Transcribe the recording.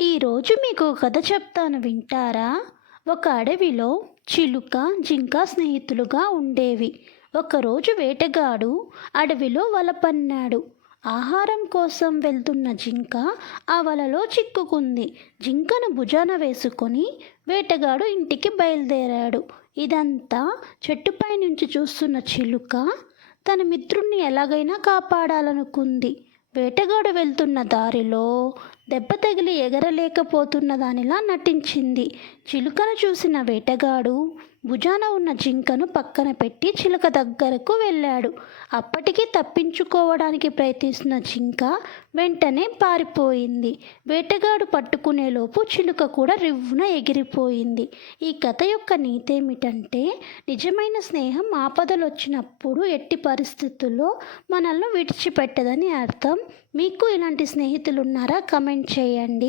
ఈరోజు మీకు కథ చెప్తాను వింటారా? ఒక అడవిలో చిలుక, జింక స్నేహితులుగా ఉండేవి. ఒకరోజు వేటగాడు అడవిలో వల పన్నాడు. ఆహారం కోసం వెళ్తున్న జింక ఆ వలలో చిక్కుకుంది. జింకను భుజాన వేసుకొని వేటగాడు ఇంటికి బయలుదేరాడు. ఇదంతా చెట్టుపై నుంచి చూస్తున్న చిలుక తన మిత్రుణ్ణి ఎలాగైనా కాపాడాలనుకుంది. వేటగాడు వెళ్తున్న దారిలో దెబ్బ తగిలి ఎగరలేకపోతున్న దానిలా నటించింది. చిలుకను చూసిన వేటగాడు భుజాన ఉన్న జింకను పక్కన పెట్టి చిలుక దగ్గరకు వెళ్ళాడు. అప్పటికి తప్పించుకోవడానికి ప్రయత్నిస్తున్న జింక వెంటనే పారిపోయింది. వేటగాడు పట్టుకునేలోపు చిలుక కూడా రివ్వున ఎగిరిపోయింది. ఈ కథ యొక్క నీతేమిటంటే, నిజమైన స్నేహం ఆపదలొచ్చినప్పుడు ఎట్టి పరిస్థితుల్లో మనల్ని విడిచిపెట్టదని అర్థం. మీకు ఇలాంటి స్నేహితులు ఉన్నారా? కమెంట్ చేయండి.